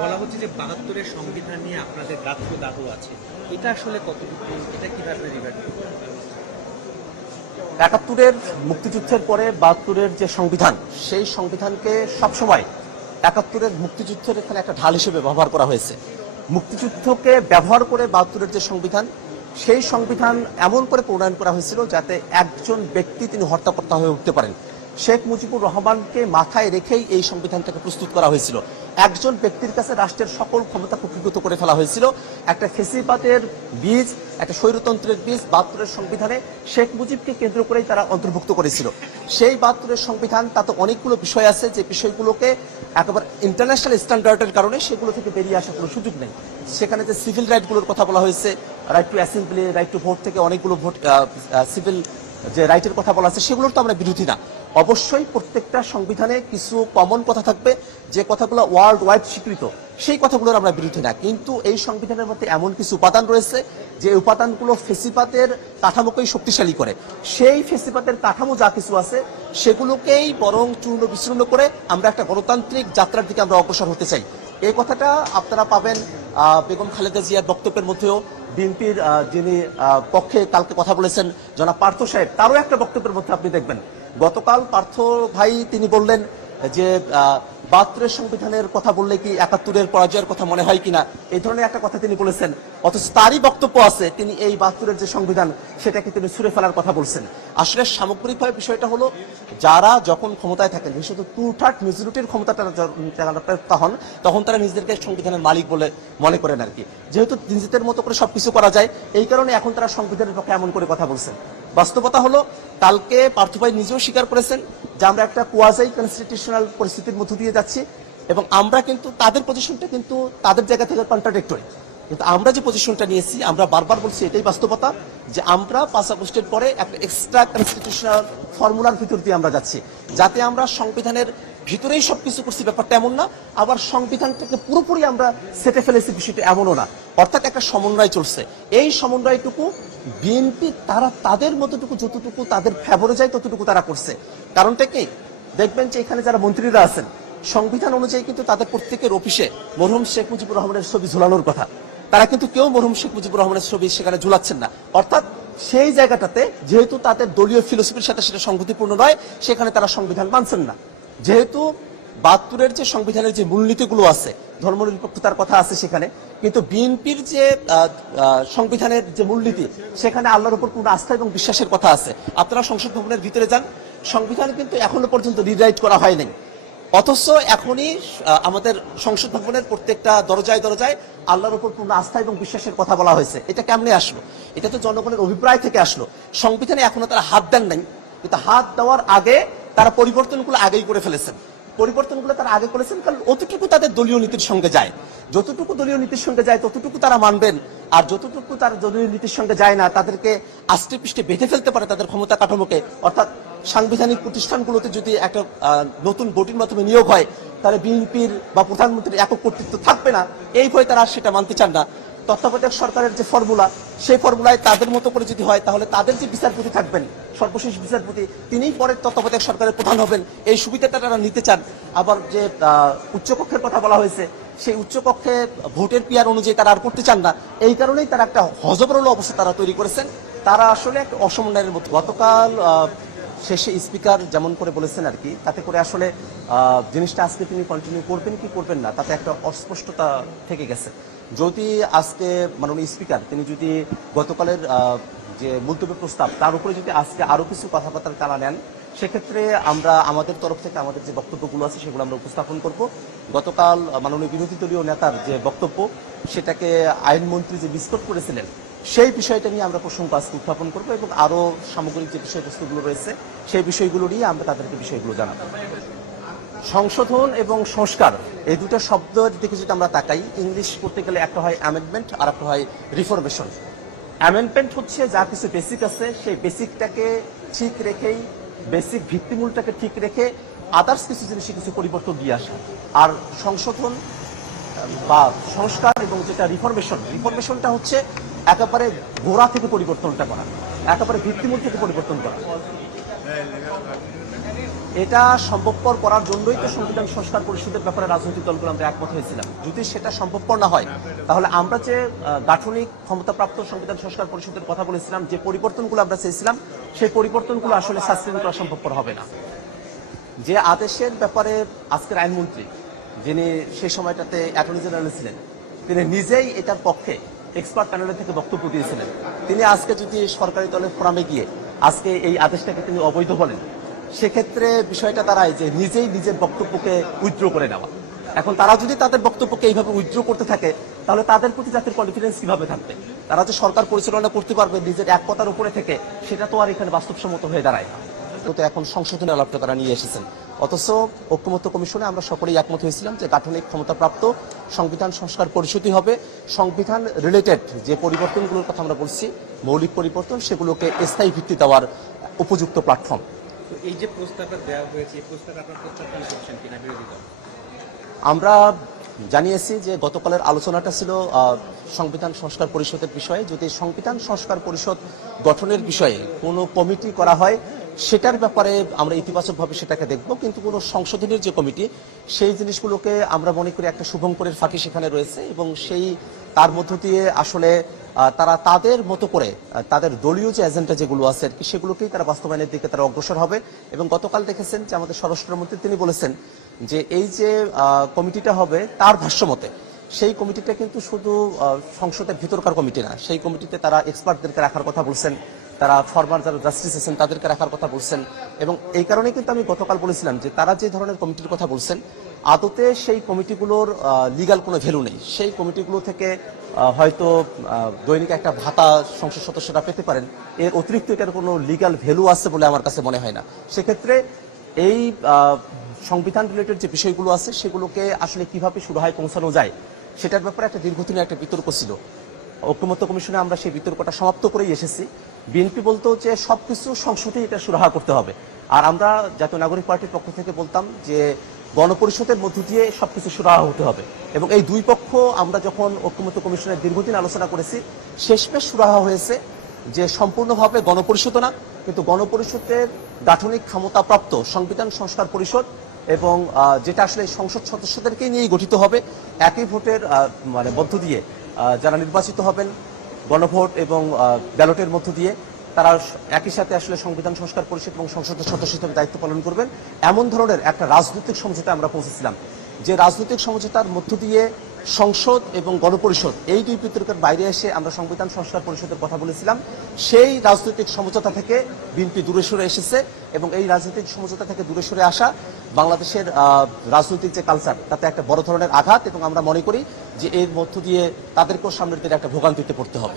বলা হচ্ছে যে ৭২-এর সংবিধান নিয়ে আপনাদের দাগ আছে, এটা আসলে কতটুকু, এটা কিভাবে রিভার্ট করবে? ৭১-এর মুক্তিযুদ্ধের পরে ৭২-এর যে সংবিধান, সেই সংবিধানকে সবসময় ৭১-এর মুক্তিযুদ্ধের এখানে একটা ঢাল হিসেবে ব্যবহার করা হয়েছে। মুক্তিযুদ্ধকে ব্যবহার করে ৭২-এর যে সংবিধান, সেই সংবিধান এমন করে প্রণয়ন করা হয়েছিল যাতে একজন ব্যক্তি তিনি হর্তাকর্তা হয়ে উঠতে পারেন। শেখ মুজিবুর রহমানকে মাথায় রেখেই এই সংবিধানটাকে প্রস্তুত করা হয়েছিল। একজন ব্যক্তির কাছে রাষ্ট্রের সকল ক্ষমতা কুক্ষিগত করে ফেলা হয়েছিল। একটা ফেসিবাদের বীজ, একটা স্বৈরতন্ত্রের বীজ ৭২-এর সংবিধানে শেখ মুজিবকে কেন্দ্র করেই তারা অন্তর্ভুক্ত করেছিল। সেই ৭২-এর সংবিধান, তাতে অনেকগুলো বিষয় আছে যে বিষয়গুলোকে একেবারে ইন্টারন্যাশনাল স্ট্যান্ডার্ডের কারণে সেগুলো থেকে বেরিয়ে আসার কোনো সুযোগ নেই। সেখানে যে সিভিল রাইটগুলোর কথা বলা হয়েছে, right two assembly, right to vote থেকে অনেকগুলো ভোট, সিভিল যে রাইটের কথা বলা আছে, সেগুলোর তো আমরা বিরোধী না। অবশ্যই প্রত্যেকটা সংবিধানে কিছু কমন কথা থাকবে, যে কথাগুলো ওয়ার্ল্ড ওয়াইড স্বীকৃত, সেই কথাগুলোর আমরা বিরোধী না। কিন্তু এই সংবিধানের মধ্যে এমন কিছু উপাদান রয়েছে যে উপাদানগুলো ফেসিবাদের কাঠামোকেই শক্তিশালী করে। সেই ফেসিবাদের কাঠামো যা কিছু আছে সেগুলোকেই বরং চূর্ণ বিচূর্ণ করে আমরা একটা গণতান্ত্রিক যাত্রার দিকে আমরা অগ্রসর হতে চাই। এই কথাটা আপনারা পাবেন বেগম খালেদা জিয়ার বক্তব্যের মধ্যেও। বিএনপির যিনি পক্ষে কালকে কথা বলেছেন জনাব পার্থ সাহেব, তারও একটা বক্তব্যের মধ্যে আপনি দেখবেন গতকাল পার্থ ভাই তিনি বললেন যে ৭২-এর সংবিধানের কথা বললে কি ৭১-এর পরাজয়ের কথা মনে হয় কিনা, এই ধরনের একটা কথা তিনি বলেছেন। অথচ তারই বক্তব্য আছে তিনি এই ৭২-এর যে সংবিধান সেটাকে তিনি ছুঁড়ে ফেলার কথা বলছেন। আসলে সামগ্রিকভাবে বিষয়টা হলো, যারা যখন ক্ষমতায় থাকেন, বিশেষত 2/3 মেজরিটির ক্ষমতাটা হন, তখন তারা নিজেদেরকে সংবিধানের মালিক বলে মনে করেন আর কি। যেহেতু নিজেদের মতো করে সবকিছু করা যায়, এই কারণে এখন তারা সংবিধানের পক্ষে এমন করে কথা বলছেন। বাস্তবতা হলো, কালকে পার্থ ভাই নিজেও স্বীকার করেছেন যে আমরা একটা কোয়াজাই কনস্টিটিউশনাল পরিস্থিতির মধ্য দিয়ে যাচ্ছি, এবং আমরা কিন্তু তাদের পজিশনটা কিন্তু তাদের জায়গা থেকে কন্ট্রাডিক্টরি। কিন্তু আমরা যে পজিশনটা নিয়েছি, আমরা বারবার বলছি এটাই বাস্তবতা, যে আমরা 5 আগস্টের পরে একটা এক্সট্রা কনস্টিটিউশনাল ফর্মুলার ভিতর দিয়ে আমরা যাচ্ছি, যাতে আমরা সংবিধানের ভিতরেই সবকিছু করছি ব্যাপারটা এমন না, আবার সংবিধানটাকে পুরোপুরি আমরা সেটে ফেলেছি বিষয়টা এমনও না। অর্থাৎ একটা সমন্বয় চলছে। এই সমন্বয়টুকু বিএনপি তারা তাদের মতটুকু, যতটুকু তাদের ফেভারে যায় ততটুকু তারা করছে। কারণটা কি, দেখবেন যে এখানে যারা মন্ত্রীরা আছেন, সংবিধান অনুযায়ী কিন্তু তাদের প্রত্যেকের অফিসে মরহুম শেখ মুজিবুর রহমানের ছবি ঝুলানোর কথা। তারা কিন্তু কেউ মরহুম শেখ মুজিবুর রহমানের ছবি সেখানে ঝুলাচ্ছেন না। অর্থাৎ সেই জায়গাটাতে যেহেতু তাদের দলীয় ফিলোসফির সাথে সেটা সংগতিপূর্ণ নয়, সেখানে তারা সংবিধান মানছেন না। যেহেতু ৭২-এর যে সংবিধানের যে মূলনীতিগুলো আছে, ধর্মনিরপেক্ষতার কথা আছে সেখানে, কিন্তু বিএনপির যে সংবিধানের যে মূলনীতি, সেখানে আল্লাহর উপর পূর্ণ আস্থা এবং বিশ্বাসের কথা আছে। আপনারা সংসদ ভবনের ভিতরে যান, সংবিধান কিন্তু এখনো পর্যন্ত রিরাইট করা হয়নি। অথচ এখনই আমাদের সংসদ ভবনের প্রত্যেকটা দরজায় দরজায় আল্লাহর উপর পূর্ণ আস্থা এবং বিশ্বাসের কথা বলা হয়েছে। এটা কেমনে আসলো? এটা তো জনগণের অভিপ্রায় থেকে আসলো। সংবিধানে এখনো তারা হাত দেন নাই, কিন্তু হাত দেওয়ার আগে তারা পরিবর্তনগুলো আগেই করে ফেলেছেন। পরিবর্তনগুলো তারা আগে করেছেন কারণ অতটুকু তাদের দলীয় নীতির সঙ্গে যায়। যতটুকু দলীয় নীতির সঙ্গে যায় ততটুকু তারা মানবেন, আর যতটুকু তার দলীয় নীতির সঙ্গে যায় না, তাদেরকে আষ্টে পৃষ্ঠে বেঁধে ফেলতে পারে তাদের ক্ষমতা কাঠামোকে। অর্থাৎ সাংবিধানিক প্রতিষ্ঠানগুলোতে যদি একটা নতুন ভোটের মাধ্যমে নিয়োগ হয়, তাহলে বিএনপির বা প্রধানমন্ত্রীর একক কর্তৃত্ব থাকবে না, এই ভয়ে তারা সেটা মানতে চান না। তত্ত্বাবধায়ক সরকারের যে ফর্মুলা, সেই ফর্মুলায় তাদের মতো করে যদি হয়, তাহলে তাদের যে বিচারপতি থাকবেন, সর্বশেষ বিচারপতি, তিনিই পরের তত্ত্বাবধায়ক সরকারের প্রধান হবেন, এই সুবিধাটা তারা নিতে চান। আবার যে উচ্চকক্ষের কথা বলা হয়েছে, সেই উচ্চকক্ষে ভোটের পিয়ার অনুযায়ী তারা আর করতে চান না। এই কারণেই তারা একটা হযবরল অবস্থা তারা তৈরি করেছেন। তারা আসলে একটা অসমন্বয়ের মতো। গতকাল শেষে স্পিকার যেমন করে বলেছেন আর কি, তাতে করে আসলে জিনিসটা আজকে তিনি কন্টিনিউ করবেন কি করবেন না, তাতে একটা অস্পষ্টতা থেকে গেছে। যদি আজকে মাননীয় স্পিকার তিনি যদি গতকালের যে মুলতবি প্রস্তাব, তার উপরে যদি আজকে আরো কিছু কথাবার্তার কালা নেন, সেক্ষেত্রে আমরা আমাদের তরফ থেকে আমাদের যে বক্তব্যগুলো আছে সেগুলো আমরা উপস্থাপন করব। গতকাল মাননীয় বিরোধী দলীয় নেতার যে বক্তব্য, সেটাকে আইনমন্ত্রী যে বিস্ফোট করেছিলেন, সেই বিষয়টা নিয়ে আমরা প্রসঙ্গ আজকে উত্থাপন করবো, এবং আরো সামগ্রিক যে বিষয়বস্তুগুলো রয়েছে সেই বিষয়গুলো নিয়ে আমরা তাদেরকে বিষয়গুলো জানাবো। সংশোধন এবং সংস্কার, এই দুটো শব্দের দিকে যদি আমরা তাকাই, ইংলিশ করতে গেলে একটা হয় অ্যামেন্ডমেন্ট আর একটা হয় রিফরমেশন। অ্যামেন্ডমেন্ট হচ্ছে যা কিছু বেসিক আছে সেই বেসিকটাকে ঠিক রেখেই, বেসিক ভিত্তিমূলটাকে ঠিক রেখে আদার্স কিছু জিনিসে কিছু পরিবর্তন দিয়ে আসা। আর সংশোধন বা সংস্কার এবং যেটা রিফরমেশন, রিফরমেশনটা হচ্ছে একেবারে গোড়া থেকে পরিবর্তনটা করা, একেবারে ভিত্তিমূল থেকে পরিবর্তন করা। এটা সম্ভবপর করার জন্যই তো সংবিধান সংস্কার পরিষদের ব্যাপারে রাজনৈতিক দলগুলো আমরা একমত হয়েছিলাম। যদি সেটা সম্ভবপর না হয় তাহলে আমরা যে গাঠনিক ক্ষমতাপ্রাপ্ত সংবিধান সংস্কার পরিষদের কথা বলেছিলাম, যে পরিবর্তনগুলো আমরা চেয়েছিলাম, সেই পরিবর্তনগুলো আসলে সাস্টেইন করা সম্ভবপর হবে না। যে আদেশের ব্যাপারে আজকের আইনমন্ত্রী, যিনি সেই সময়টাতে অ্যাটর্নি জেনারেল ছিলেন, তিনি নিজেই এটার পক্ষে এক্সপার্ট প্যানেলের থেকে বক্তব্য দিয়েছিলেন। তিনি আজকে যদি সরকারি দলের ফোরামে গিয়ে আজকে এই আদেশটাকে তিনি অবৈধ বলেন, সেক্ষেত্রে বিষয়টা দাঁড়ায় যে নিজেই নিজের বক্তব্যকে উইথড্র করে নেওয়া। এখন তারা যদি তাদের বক্তব্যকে এইভাবে উইথড্র করতে থাকে, তাহলে তাদের প্রতি জাতির কনফিডেন্স কিভাবে থাকবে? তারা যে সরকার পরিচালনা করতে পারবে নিজের এক কথার উপরে থেকে, সেটা তো আর এখানে বাস্তবসম্মত হয়ে দাঁড়ায় না। তো এখন সংশোধনের আলাপটা তারা নিয়ে এসেছেন। অথচ ঐক্যমত্য কমিশনে আমরা সকলেই একমত হয়েছিলাম যে গাঠনিক ক্ষমতাপ্রাপ্ত সংবিধান সংস্কার পরিষদই হবে সংবিধান রিলেটেড যে পরিবর্তনগুলোর কথা আমরা বলছি, মৌলিক পরিবর্তন, সেগুলোকে স্থায়ী ভিত্তি দেওয়ার উপযুক্ত প্ল্যাটফর্ম। তো এই যে প্রস্তাবটা দেওয়া হয়েছে, এই প্রস্তাব আপনার প্রত্যাখ্যান করছেন কিনা বিরোধী দল? আমরা জানিয়েছি যে গতকালের আলোচনাটা ছিল সংবিধান সংস্কার পরিষদের বিষয়ে। যদি সংবিধান সংস্কার পরিষদ গঠনের বিষয়ে কোনো কমিটি করা হয়, সেটার ব্যাপারে আমরা ইতিবাচকভাবে সেটাকে দেখব, কিন্তু কোনো সংশোধনের যে কমিটি, সেই জিনিসগুলোকে আমরা মনে করি একটা শুভঙ্করের ফাঁকি সেখানে রয়েছে, এবং সেই তার মধ্য দিয়ে আসলে তারা তাদের মতো করে তাদের দলীয় যে এজেন্ডা যেগুলো আছে আর কি, সেগুলোকেই তারা বাস্তবায়নের দিকে তারা অগ্রসর হবে। এবং গতকাল দেখেছেন যে আমাদের স্বরাষ্ট্রমন্ত্রী তিনি বলেছেন যে এই যে কমিটিটা হবে, তার ভাষ্যমতে সেই কমিটিটা কিন্তু শুধু সংসদের ভিতরকার কমিটি না, সেই কমিটিতে তারা এক্সপার্টদেরকে রাখার কথা বলছেন, তারা ফরমার যারা জাস্টিস আছেন তাদেরকে রাখার কথা বলছেন। এবং এই কারণে কিন্তু আমি গতকাল বলেছিলাম যে তারা যে ধরনের কমিটির কথা বলছেন, আদতে সেই কমিটিগুলোর লিগ্যাল কোনো ভ্যালু নেই। সেই কমিটিগুলো থেকে হয়তো দৈনিক একটা ভাতা সংসদ সদস্যরা পেতে পারেন, এর অতিরিক্ত এটার কোনো লিগ্যাল ভ্যালু আছে বলে আমার কাছে মনে হয় না। সেক্ষেত্রে এই সংবিধান রিলেটেড যে বিষয়গুলো আছে, সেগুলোকে আসলে কিভাবে সুরাহায় পৌঁছানো যায়, সেটার ব্যাপারে একটা দীর্ঘদিনের একটা বিতর্ক ছিল। ঐক্যমত্য কমিশনে আমরা সেই বিতর্কটা সমাপ্ত করেই এসেছি। বিএনপি বলতো যে সবকিছু সংসদে এটা সুরাহা করতে হবে, আর আমরা জাতীয় নাগরিক পার্টির পক্ষ থেকে বলতাম যে গণপরিষদের মধ্য দিয়ে সবকিছু সুরাহা হতে হবে। এবং এই দুই পক্ষ আমরা যখন ঐক্যমত্য কমিশনের দীর্ঘদিন আলোচনা করেছি, শেষমেশ সুরাহা হয়েছে যে সম্পূর্ণভাবে গণপরিষদ না, কিন্তু গণপরিষদের গাঠনিক ক্ষমতাপ্রাপ্ত সংবিধান সংস্কার পরিষদ, এবং যেটা আসলে সংসদ সদস্যদেরকেই নিয়েই গঠিত হবে, একই ভোটের মানে মধ্য দিয়ে যারা নির্বাচিত হবেন, গণভোট এবং ব্যালটের মধ্য দিয়ে তারা একই সাথে আসলে সংবিধান সংস্কার পরিষদ এবং সংসদের সদস্য হিসেবে দায়িত্ব পালন করবেন। এমন ধরনের একটা রাজনৈতিক সমঝোতায় আমরা পৌঁছেছিলাম, যে রাজনৈতিক সমঝোতার মধ্য দিয়ে সংসদ এবং গণপরিষদ এই দুই বিতর্কের বাইরে এসে আমরা সংবিধান সংস্কার পরিষদের কথা বলেছিলাম। সেই রাজনৈতিক সমঝোতা থেকে বিএনপি দূরে সরে এসেছে, এবং এই রাজনৈতিক সমঝোতা থেকে দূরে সরে আসা বাংলাদেশের রাজনৈতিক যে কালচার, তাতে একটা বড় ধরনের আঘাত, এবং আমরা মনে করি যে এর মধ্য দিয়ে তাদেরকেও সামনের দিকে একটা ভোগান্তিতে পড়তে হবে।